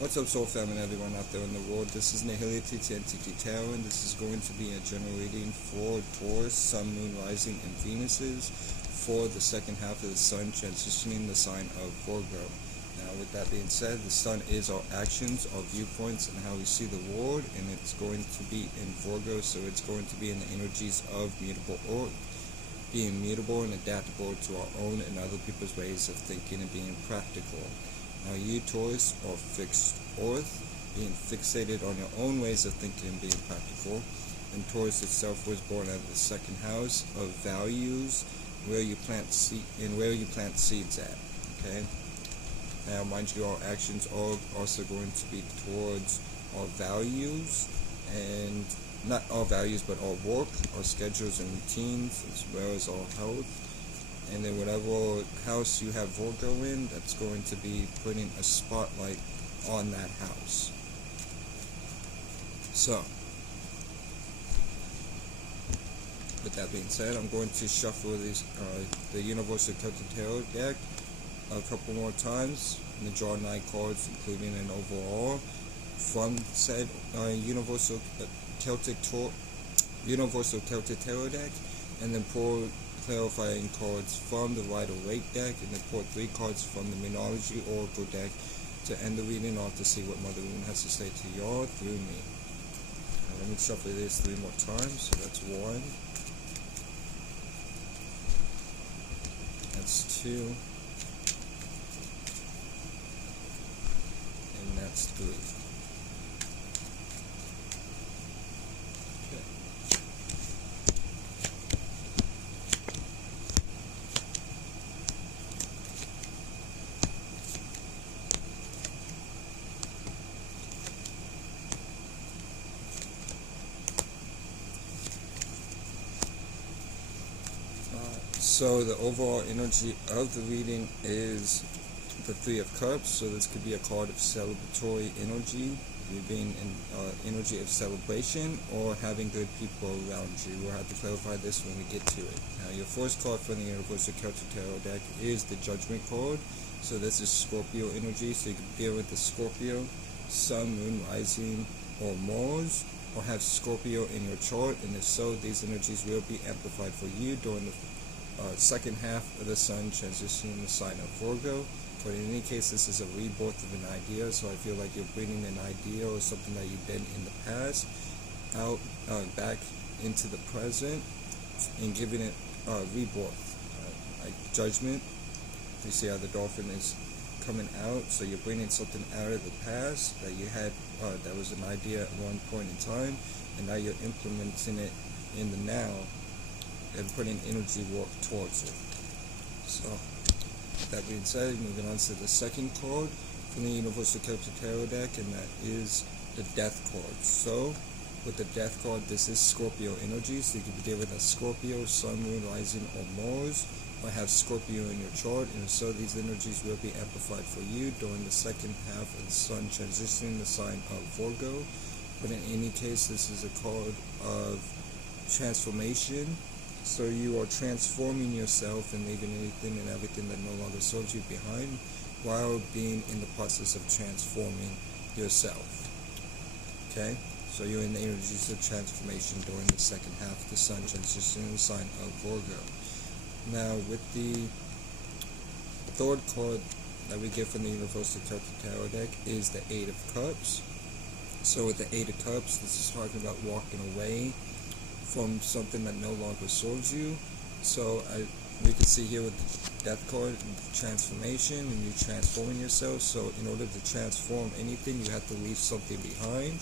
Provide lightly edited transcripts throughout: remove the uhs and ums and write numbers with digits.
What's up, Soul Family, everyone out there in the world? This is Nihility TNTT Tarot, and this is going to be a general reading for Taurus, Sun, Moon, Rising, and Venuses for the second half of the Sun transitioning the sign of Virgo. Now, with that being said, the Sun is our actions, our viewpoints, and how we see the world, and it's going to be in Virgo, so it's going to be in the energies of mutable or being mutable and adaptable to our own and other people's ways of thinking and being practical. Now, you, Taurus, are fixed earth, being fixated on your own ways of thinking and being practical. And Taurus itself was born out of the second house of values, where you plant seeds at. Okay. Now, mind you, our actions are also going to be towards our values, and not our values, but our work, our schedules and routines, as well as our health. And then whatever house you have Virgo in, that's going to be putting a spotlight on that house. So, with that being said, I'm going to shuffle the Universal Celtic Tarot deck a couple more times and draw 9 cards, including an overall from said Universal Celtic Tarot deck, and then pull clarifying cards from the Waite deck, and then pull 3 cards from the Moonology Oracle deck to end the reading off to see what Mother Moon has to say to y'all through me. Let me shuffle this 3 more times. So that's 1, that's 2, and that's 3. So the overall energy of the reading is the 3 of Cups. So this could be a card of celebratory energy, you being in energy of celebration, or having good people around you. We'll have to clarify this when we get to it. Now, your first card from the Universal Celtic Tarot deck is the Judgment card. So this is Scorpio energy. So you can deal with the Scorpio, Sun, Moon, Rising, or Mars, or have Scorpio in your chart. And if so, these energies will be amplified for you during the second half of the Sun transitioning the sign of Virgo. But in any case, this is a rebirth of an idea, so I feel like you're bringing an idea or something that you've done in the past out back into the present and giving it rebirth, like Judgment. You see how the dolphin is coming out, so you're bringing something out of the past that you had that was an idea at one point in time, and now you're implementing it in the now and putting energy work towards it. So, with that being said, moving on to the second card from the Universal Celtic Tarot deck, and that is the Death card. So, with the Death card, this is Scorpio energy, so you could be dealing with a Scorpio, Sun, Moon, Rising, or Mars, or have Scorpio in your chart, and so these energies will be amplified for you during the second half of the Sun transitioning the sign of Virgo. But in any case, this is a card of transformation. So you are transforming yourself and leaving anything and everything that no longer serves you behind, while being in the process of transforming yourself. Okay? So you're in the energies of transformation during the second half of the Sun transitioning the sign of Virgo. Now, with the third card that we get from the Universal Celtic Tarot deck is the 8 of Cups. So with the 8 of Cups, this is talking about walking away from something that no longer serves you. So we can see here with the Death card, transformation, and you transforming yourself. So in order to transform anything, you have to leave something behind.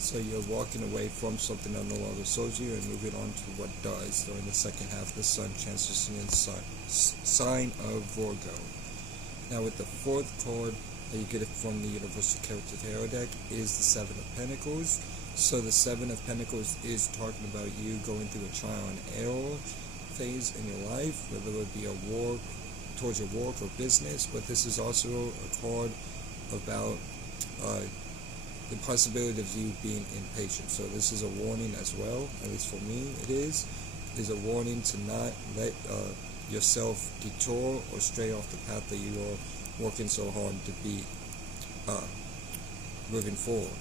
So you're walking away from something that no longer serves you and moving on to what does during the second half of the Sun transitioning sign of Virgo. Now, with the fourth card that you get it from the Universal Celtic Tarot deck is the 7 of Pentacles. So the 7 of Pentacles is talking about you going through a trial and error phase in your life, whether it be a war towards your work or business, but this is also a card about the possibility of you being impatient. So this is a warning as well, at least for me it is a warning to not let yourself detour or stray off the path that you are working so hard to be moving forward.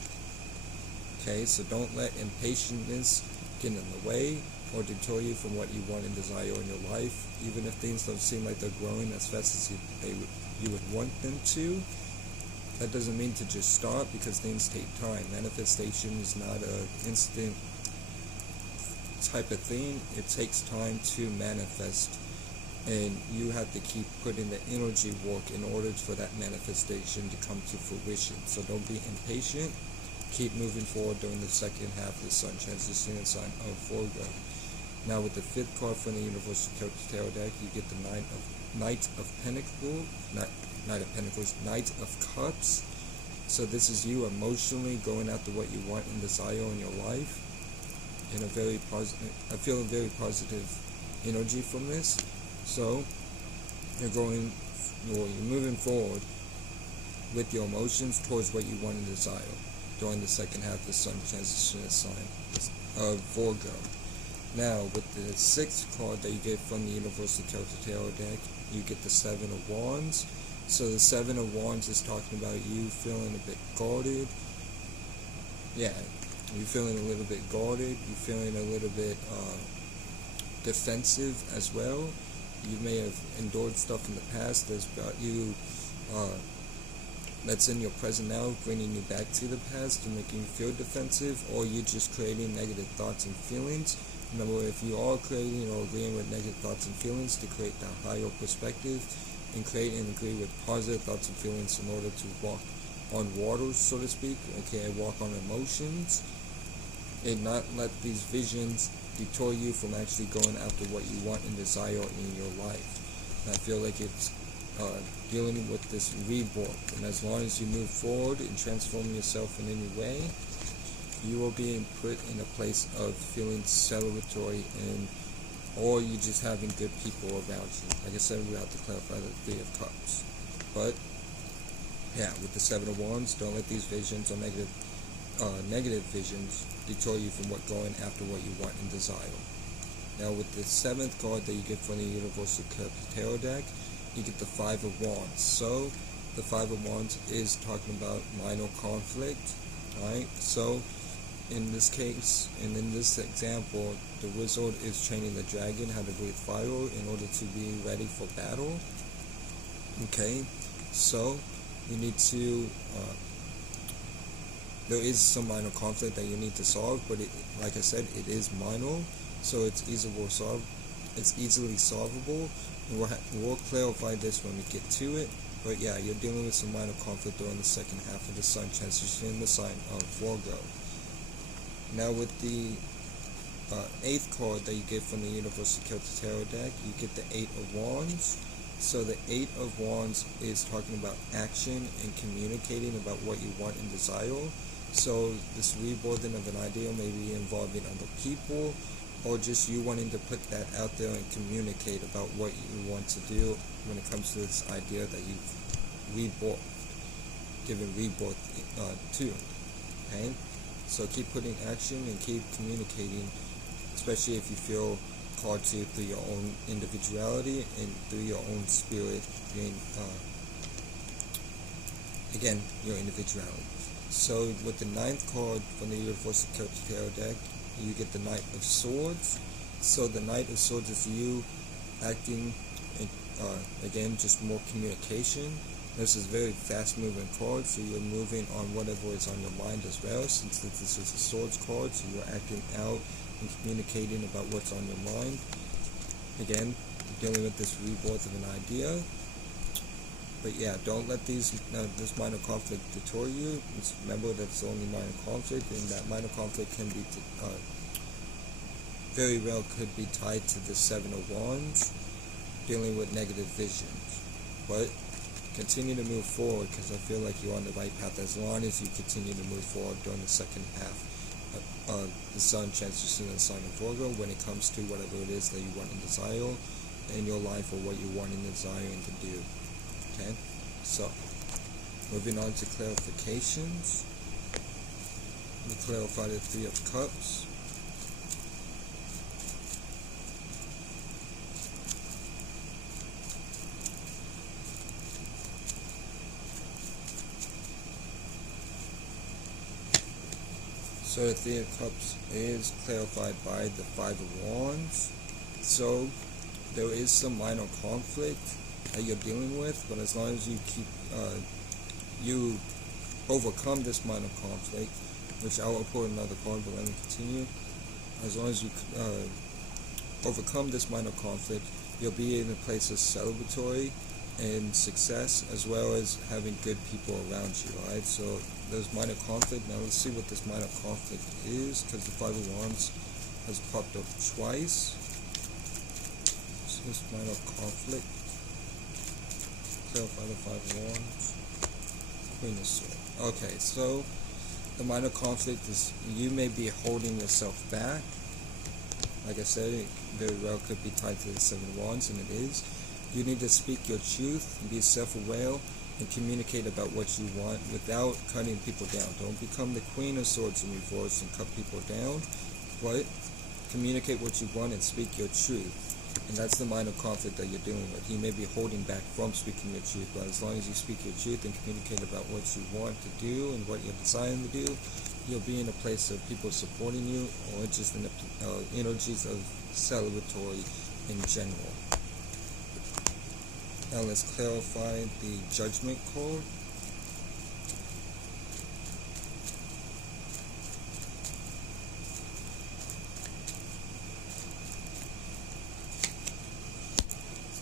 Okay, so don't let impatience get in the way or deter you from what you want and desire in your life. Even if things don't seem like they're growing as fast as you would want them to, that doesn't mean to just stop, because things take time. Manifestation is not an instant type of thing. It takes time to manifest, and you have to keep putting the energy work in order for that manifestation to come to fruition. So don't be impatient. Keep moving forward during the second half of the Sun transition in sign of Virgo. Now with the fifth card from the Universal Tarot deck, you get the Knight of Pentacles, Knight of Cups. So this is you emotionally going after what you want and desire in your life. In a very positive, I feel a very positive energy from this. So you're moving forward with your emotions towards what you want and desire during the second half of the Sun transition sign of Virgo. Now, with the sixth card that you get from the Universal Tarot deck, you get the Seven of Wands. So the Seven of Wands is talking about you feeling a bit guarded. Yeah, you're feeling a little bit guarded. You're feeling a little bit defensive as well. You may have endured stuff in the past that's got you, that's in your present now, bringing you back to the past and making you feel defensive, or you're just creating negative thoughts and feelings. Remember, if you are creating or agreeing with negative thoughts and feelings, to create that higher perspective and create and agree with positive thoughts and feelings in order to walk on water, so to speak, okay, walk on emotions, and not let these visions deter you from actually going after what you want and desire in your life. And I feel like it's dealing with this rebirth, and as long as you move forward and transform yourself in any way, you are being put in a place of feeling celebratory, or you just having good people around you. Like I said, we have to clarify the Three of Cups. But yeah, with the Seven of Wands, don't let these visions or negative visions deter you from going after what you want and desire. Now with the seventh card that you get from the Universal Tarot deck, you get the Five of Wands. So the Five of Wands is talking about minor conflict, right? So in this case, and in this example, the wizard is training the dragon how to breathe fire in order to be ready for battle. Okay, so you need to, there is some minor conflict that you need to solve, but like I said, it is minor, so it's easily solvable, and we'll clarify this when we get to it. But yeah, you're dealing with some minor conflict during the second half of the Sun transition in the sign of Virgo. Now with the eighth card that you get from the Universal Tarot deck, you get the Eight of Wands. So the Eight of Wands is talking about action and communicating about what you want and desire. So this rebirthing of an idea may be involving other people, or just you wanting to put that out there and communicate about what you want to do when it comes to this idea that you've given rebirth to. Okay? So keep putting action and keep communicating, especially if you feel called to through your own individuality and through your own spirit, being, again, your individuality. So with the ninth card from the Universal Tarot deck, you get the Knight of Swords. So the Knight of Swords is you acting, again, just more communication. This is very fast moving card, so you're moving on whatever is on your mind as well, since this is a Swords card, so you're acting out and communicating about what's on your mind. Again, dealing with this rebirth of an idea. But yeah, don't let this minor conflict deter you. Just remember that it's only minor conflict, and that minor conflict can be very well could be tied to the Seven of Wands, dealing with negative visions. But continue to move forward, because I feel like you're on the right path as long as you continue to move forward during the second half of the Sun transition in the sign of Virgo when it comes to whatever it is that you want and desire in your life, or what you want and desiring to do. Okay, so moving on to clarifications. We clarify the Three of Cups. So the Three of Cups is clarified by the Five of Wands. So there is some minor conflict that you're dealing with, but as long as you keep you overcome this minor conflict, which I will put another card, but let me continue. As long as you overcome this minor conflict, you'll be in a place of celebratory and success, as well as having good people around you. Alright, so there's minor conflict. Now let's see what this minor conflict is, because the Five of Wands has popped up twice. So this minor conflict. Clarify the Five of Wands. Queen of Swords. Okay, so the minor conflict is you may be holding yourself back. Like I said, it very well could be tied to the Seven of Wands, and it is. You need to speak your truth, be self-aware, and communicate about what you want without cutting people down. Don't become the Queen of Swords in reverse and cut people down, but communicate what you want and speak your truth. And that's the minor conflict that you're dealing with. You may be holding back from speaking your truth, but as long as you speak your truth and communicate about what you want to do and what you're desiring to do, you'll be in a place of people supporting you, or just in the energies of celebratory in general. Now let's clarify the Judgment card.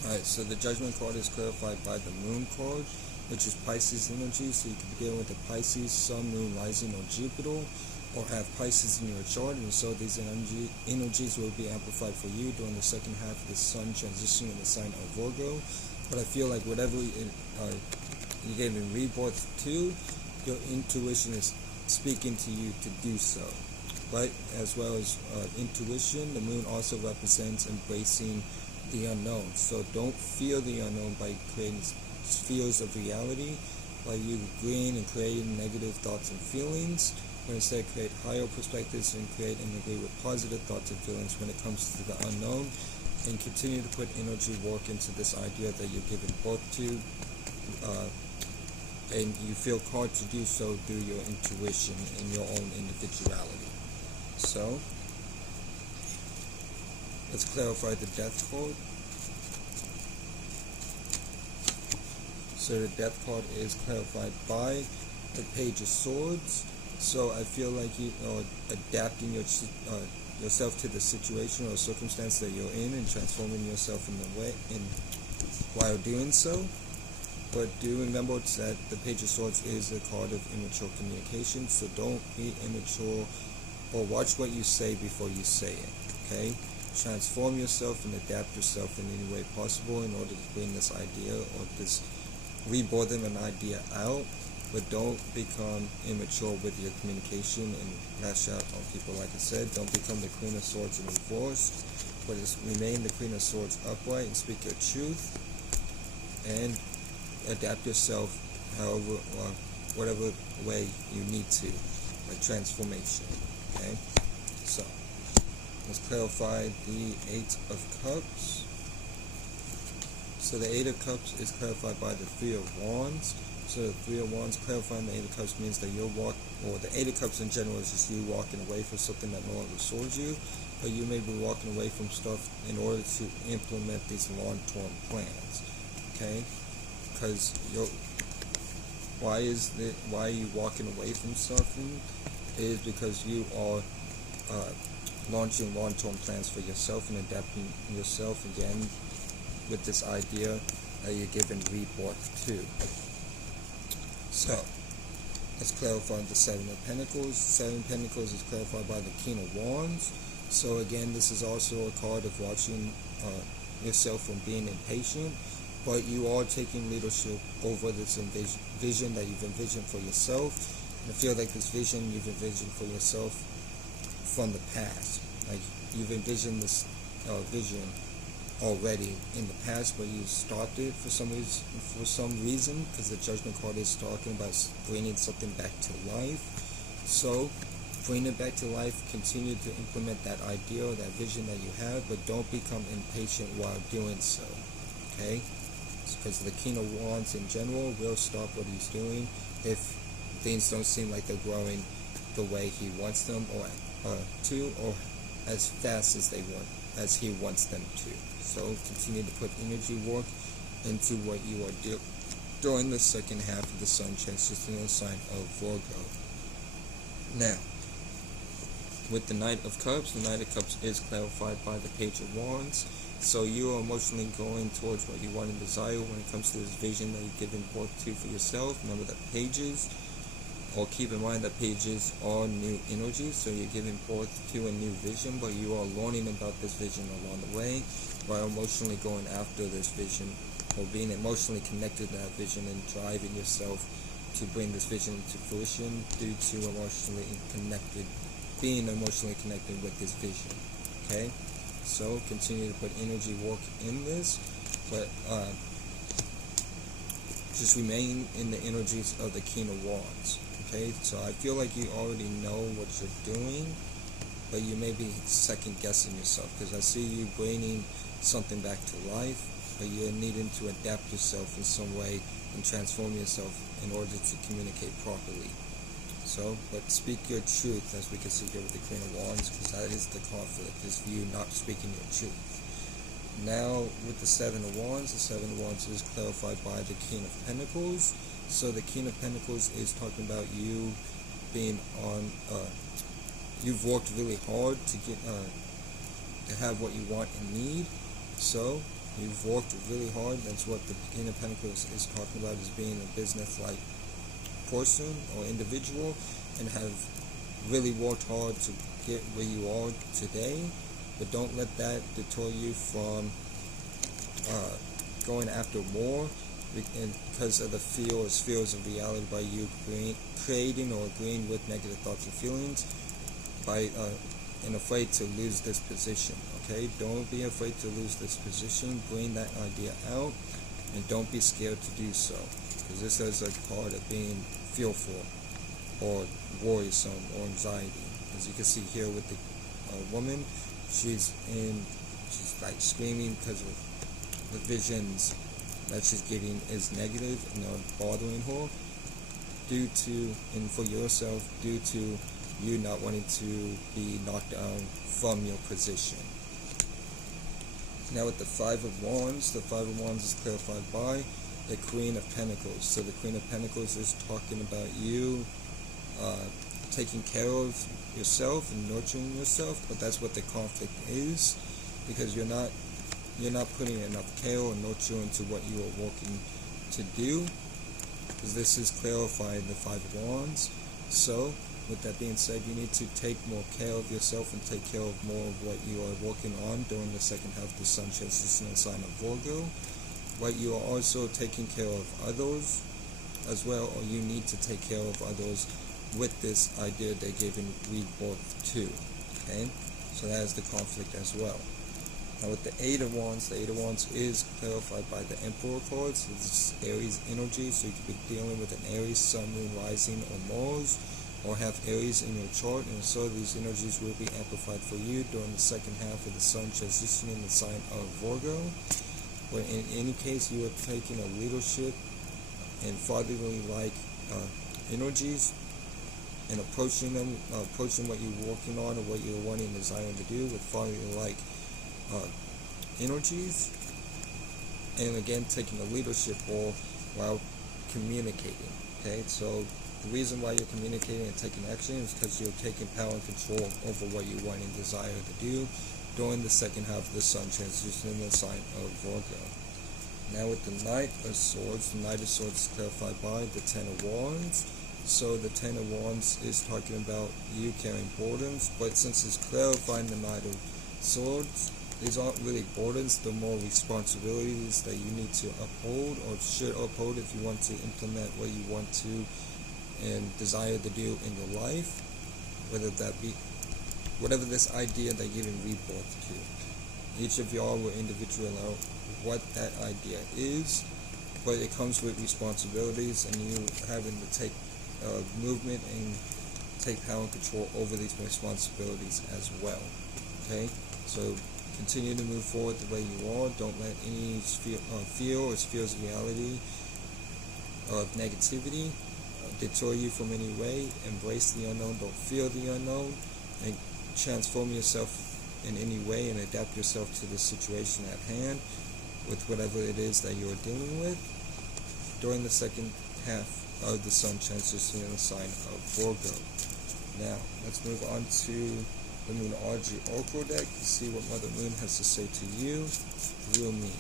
Alright, so the Judgment card is clarified by the Moon card, which is Pisces energy. So you can begin with the Pisces, Sun, Moon, Rising, or Jupiter, or have Pisces in your chart, and so these energies will be amplified for you during the second half of the Sun transition in the sign of Virgo. But I feel like whatever you gave in rebirth to, your intuition is speaking to you to do so. Right? As well as intuition, the Moon also represents embracing the unknown. So don't fear the unknown by creating spheres of reality, by you agreeing and creating negative thoughts and feelings, but instead create higher perspectives and create and agree with positive thoughts and feelings when it comes to the unknown, and continue to put energy work into this idea that you're giving birth to, and you feel called to do so through your intuition and your own individuality. So let's clarify the Death card. So the Death card is clarified by the Page of Swords. So I feel like you are adapting yourself to the situation or circumstance that you're in, and transforming yourself in the way while doing so. But do remember that the Page of Swords is a card of immature communication, so don't be immature, or watch what you say before you say it. Okay? Transform yourself and adapt yourself in any way possible in order to bring this idea or this rebirth of an idea out. But don't become immature with your communication and lash out on people. Like I said, don't become the Queen of Swords in reverse, but just remain the Queen of Swords upright and speak your truth, and adapt yourself however or whatever way you need to, like transformation. Okay, so let's clarify the Eight of Cups. So the Eight of Cups is clarified by the Three of Wands. So the Three of Wands clarifying the Eight of Cups means that you're or the Eight of Cups in general is just you walking away from something that no longer serves you, but you may be walking away from stuff in order to implement these long-term plans. Okay, because why are you walking away from something? Is because you are launching long-term plans for yourself and adapting yourself again with this idea that you're given rebirth to. So let's clarify the Seven of Pentacles. Seven of Pentacles is clarified by the King of Wands. So again, this is also a card of watching yourself from being impatient, but you are taking leadership over this vision that you've envisioned for yourself. And I feel like this vision you've envisioned for yourself from the past. Like you've envisioned this vision already in the past, but you stopped it for some reason, because the Judgment card is talking about bringing something back to life. So bring it back to life, continue to implement that idea or that vision that you have, but don't become impatient while doing so. Okay, because the King of Wands in general will stop what he's doing if things don't seem like they're growing the way he wants them, or as fast as he wants them to. So continue to put energy work into what you are doing during the second half of the sun transition in the sign of Virgo. Now, with the Knight of Cups, the Knight of Cups is clarified by the Page of Wands. So you are emotionally going towards what you want and desire when it comes to this vision that you're giving forth to for yourself. Remember that pages, or keep in mind that pages are new energies, so you're giving forth to a new vision, but you are learning about this vision along the way while emotionally going after this vision, or being emotionally connected to that vision and driving yourself to bring this vision to fruition due to being emotionally connected with this vision. Okay? So continue to put energy work in this, but just remain in the energies of the King of Wands. Okay, so I feel like you already know what you're doing, but you may be second guessing yourself, because I see you bringing something back to life, but you're needing to adapt yourself in some way and transform yourself in order to communicate properly. So, but speak your truth, as we can see here with the Queen of Wands, because that is the conflict, is you not speaking your truth. Now, with the Seven of Wands is clarified by the King of Pentacles. So the King of Pentacles is talking about you being on, you've worked really hard to get, to have what you want and need. So you've worked really hard. That's what the King of Pentacles is talking about, is being a business-like person or individual, and have really worked hard to get where you are today. But don't let that deter you from going after more, because of the fears of reality, by you creating or agreeing with negative thoughts and feelings, and afraid to lose this position. Okay, don't be afraid to lose this position. Bring that idea out, and don't be scared to do so, because this is a part of being fearful or worrisome or anxiety. As you can see here with the woman, she's like screaming because of the visions that she's getting is negative and are bothering her, and for yourself, due to you not wanting to be knocked down from your position. Now with the Five of Wands is clarified by the Queen of Pentacles. So the Queen of Pentacles is talking about you taking care of yourself and nurturing yourself, but that's what the conflict is, because you're not putting enough care or nurture into what you are working to do, because this is clarifying the Five of Wands. So with that being said, you need to take more care of yourself and take care of more of what you are working on during the second half of the sun transition in the sign of Virgo. But you are also taking care of others as well, or you need to take care of others with this idea they're giving rebirth to. Okay, so that is the conflict as well. Now with the Eight of Wands is clarified by the Emperor cards. This is Aries energy, so you could be dealing with an Aries, Sun, Moon, Rising, or Mars, or have Aries in your chart, and so these energies will be amplified for you during the second half of the sun transition in the sign of Virgo. But in any case, you are taking a leadership and fatherly-like energies, and approaching what you're working on or what you're wanting and desiring to do with fatherly-like energies, and again taking a leadership role while communicating. Okay, so the reason why you're communicating and taking action is because you're taking power and control over what you want and desire to do during the second half of the sun transition in the sign of Virgo. Now with the Knight of Swords is clarified by the Ten of Wands. So the Ten of Wands is talking about you carrying burdens, but since it's clarifying the Knight of Swords, these aren't really burdens, they're more responsibilities that you need to uphold, or should uphold, if you want to implement what you want to and desire to do in your life, whether that be whatever this idea they're giving rebirth to. Each of y'all will individually know what that idea is, but it comes with responsibilities, and you having to take movement and take power and control over these responsibilities as well. Okay, so continue to move forward the way you are. Don't let any fear or fears of reality, of negativity, deter you from any way. Embrace the unknown, don't fear the unknown, and transform yourself in any way and adapt yourself to the situation at hand with whatever it is that you're dealing with during the second half of the sun transition in the sign of Virgo. Now, let's move on to the Moonology Oracle deck to see what Mother Moon has to say to you through me.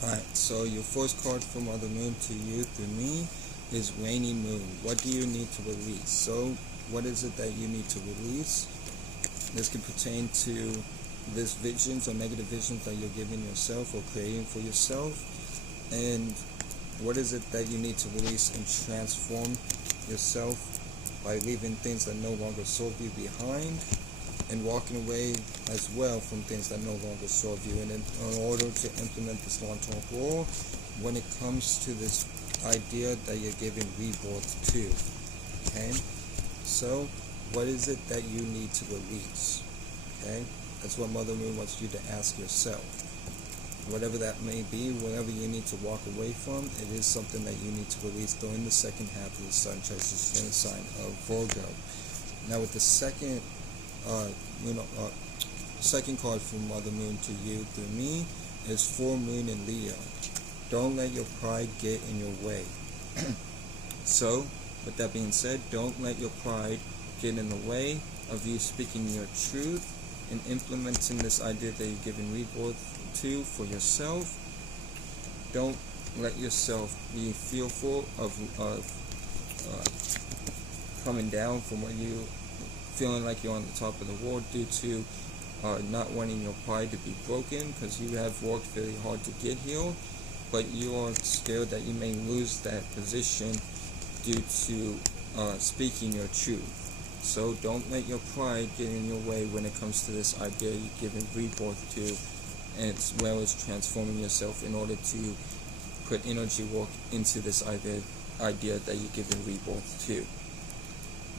Alright, so your first card from Mother Moon to you through me is Rainy Moon. What do you need to release? So, what is it that you need to release? This could pertain to this visions or negative visions that you're giving yourself or creating for yourself. And what is it that you need to release and transform yourself by leaving things that no longer serve you behind, and walking away as well from things that no longer serve you, and in order to implement this long-term goal when it comes to this idea that you're giving rebirth to. Okay, so what is it that you need to release? Okay, that's what Mother Moon wants you to ask yourself. Whatever that may be, whatever you need to walk away from, it is something that you need to release during the second half of the sun transition in the sign of Virgo. Now with the second second card from Mother Moon to you through me is Full Moon in Leo. Don't let your pride get in your way. So, with that being said, don't let your pride get in the way of you speaking your truth and implementing this idea that you're giving rebirth to for yourself. Don't let yourself be fearful of coming down from what you feeling like you're on the top of the world due to not wanting your pride to be broken, because you have worked very hard to get here, but you are scared that you may lose that position due to speaking your truth. So don't let your pride get in your way when it comes to this idea you're giving rebirth to, as well as transforming yourself in order to put energy work into this idea that you're giving rebirth to.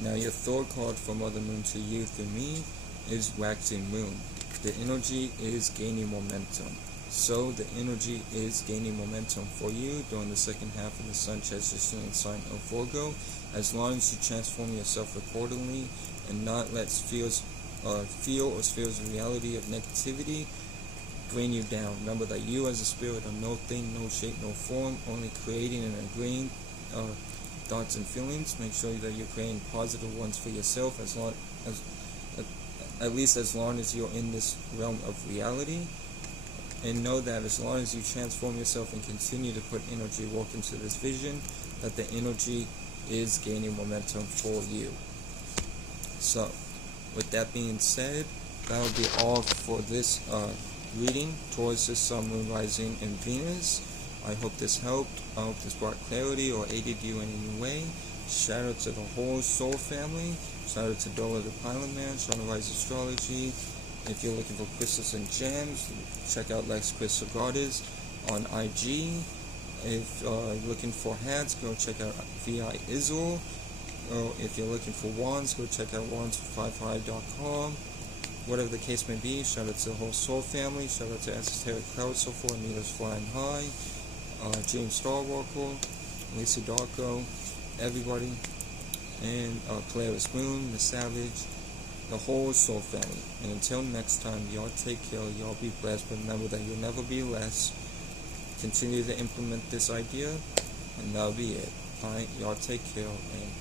Now your third card from Mother Moon to you through me is Waxing Moon. The energy is gaining momentum. So the energy is gaining momentum for you during the second half of the sun transition in sign of Virgo, as long as you transform yourself accordingly and not let fear or spheres of reality of negativity bring you down. Remember that you as a spirit are no thing, no shape, no form, only creating and agreeing thoughts and feelings. Make sure that you're creating positive ones for yourself, as long as at least as long as you're in this realm of reality. And know that as long as you transform yourself and continue to put energy work into this vision, that the energy is gaining momentum for you. So with that being said, that will be all for this reading towards the sun, moon, rising, and Venus. I hope this helped. I hope this brought clarity or aided you in any way. Shout out to the whole soul family. Shout out to Dola the Pilot Man, Sunrise Astrology. If you're looking for crystals and gems, check out Lex Crystal Goddess on IG. If you're looking for hats, go check out VI Izzle. Or if you're looking for wands, go check out wands55.com. Whatever the case may be, shout out to the whole soul family. Shout out to Esoteric Cloud so far, Anita's Flying High, James Starwalker, Lisa Darko, everybody, and Polaris Moon, the Savage, the whole soul family. And until next time, y'all take care, y'all be blessed, but remember that you'll never be less. Continue to implement this idea, and that'll be it. Alright, y'all take care, and